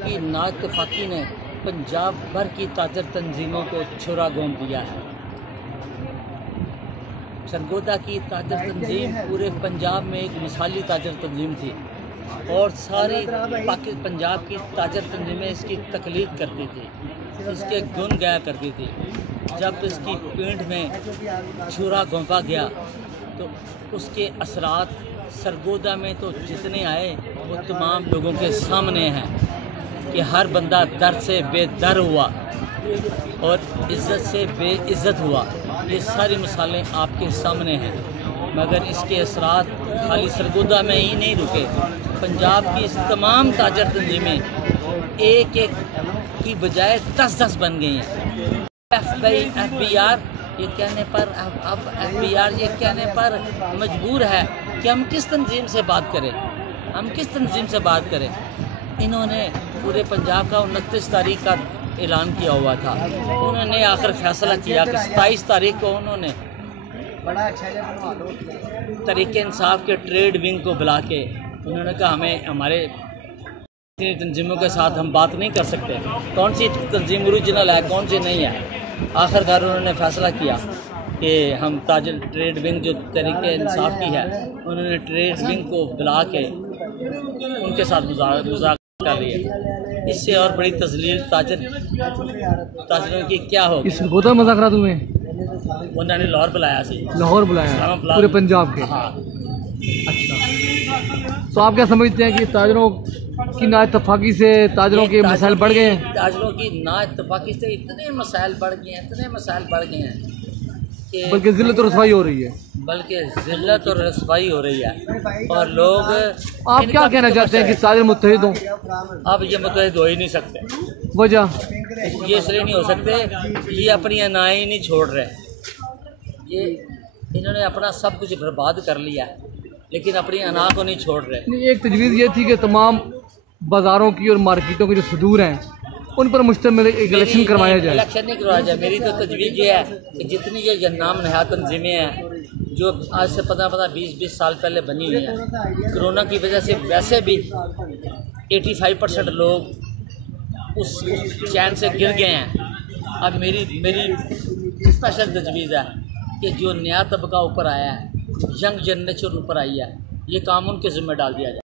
की नाइत्तेफाकी ने पंजाब भर की ताजर तंजीमों को छुरा घोंप दिया है। सरगोदा की ताजर तंजीम पूरे पंजाब में एक मिसाली ताजर तंजीम थी और सारी पंजाब की ताजर तंजीमें इसकी तकलीद करती थी, इसके गुण गाया करती थी। जब इसकी पीठ में छुरा घोंपा गया तो उसके असरात सरगोदा में तो जितने आए वो तमाम लोगों के सामने हैं कि हर बंदा दर्द से बेदर हुआ और इज़्ज़त से बेइज़्ज़त हुआ। ये सारी मिसालें आपके सामने हैं, मगर इसके असरात खाली सरगोदा में ही नहीं रुके। पंजाब की इस तमाम ताजर तंजीमें एक एक की बजाय 10-10 बन गई हैं। FBR ये कहने पर अब FBR ये कहने पर मजबूर है कि हम किस तंजीम से बात करें, हम किस तंजीम से बात करें। इन्होंने पूरे पंजाब का 29 तारीख का ऐलान किया हुआ था। उन्होंने आखिर फैसला किया कि 27 तारीख को उन्होंने तरीके इंसाफ के ट्रेड विंग को बुला के उन्होंने कहा हमें हमारे तंजीमों के साथ हम बात नहीं कर सकते, कौन सी तंजीम ओरिजिनल है कौन सी नहीं है। आखिरकार उन्होंने फैसला किया कि हम ताजर ट्रेड विंग जो तरीके इंसाफ की है उन्होंने ट्रेड विंग को बुला के उनके साथ मुज़ाकरा कर रही है। इससे और बड़ी तजलील ताजरों की क्या होगी। इस गोदा मुज़ाकरात हुए उन्होंने लाहौर बुलाया सी, लाहौर बुलाया पूरे पंजाब के। हाँ। अच्छा, तो आप क्या समझते हैं कि ताजरों की नाइत्तेफाकी से ताजरों के मसाइल बढ़ गए हैं? ताजरों की नाइत्तेफाकी से इतने मसाइल बढ़ गए हैं, इतने मसाइल बढ़ गए हैं कि बल्कि ज़िल्लत और रसवाई हो रही है, बल्कि ज़िल्लत और रसवाई हो रही है। और लोग आप क्या कहना चाहते हैं कि ताजर मुत्तहिद हों? अब ये मुत्तहिद हो ही नहीं सकते। वजह ये इसलिए नहीं हो सकते, ये अपनी अनाएं ही नहीं छोड़ रहे। ये इन्होंने अपना सब कुछ बर्बाद कर लिया है लेकिन अपनी अना को नहीं छोड़ रहे। एक तजवीज़ ये थी कि तमाम बाज़ारों की और मार्केटों के जो सदूर हैं उन पर मुश्तमिल एक इलेक्शन करवाया जाए। इलेक्शन नहीं करवाया जाए। मेरी तो तजवीज़ ये है कि जितनी ये नाम नहाद तंजीमें हैं जो आज से 15-20 साल पहले बनी हुई हैं, कोरोना की वजह से वैसे भी 85% लोग उस चैन से गिर गए हैं। अब मेरी स्पेशल तजवीज़ है कि जो नया तबका ऊपर आया है, यंग जनरेशन ऊपर आई है, ये काम उनके ज़िम्मे डाल दिया जाए।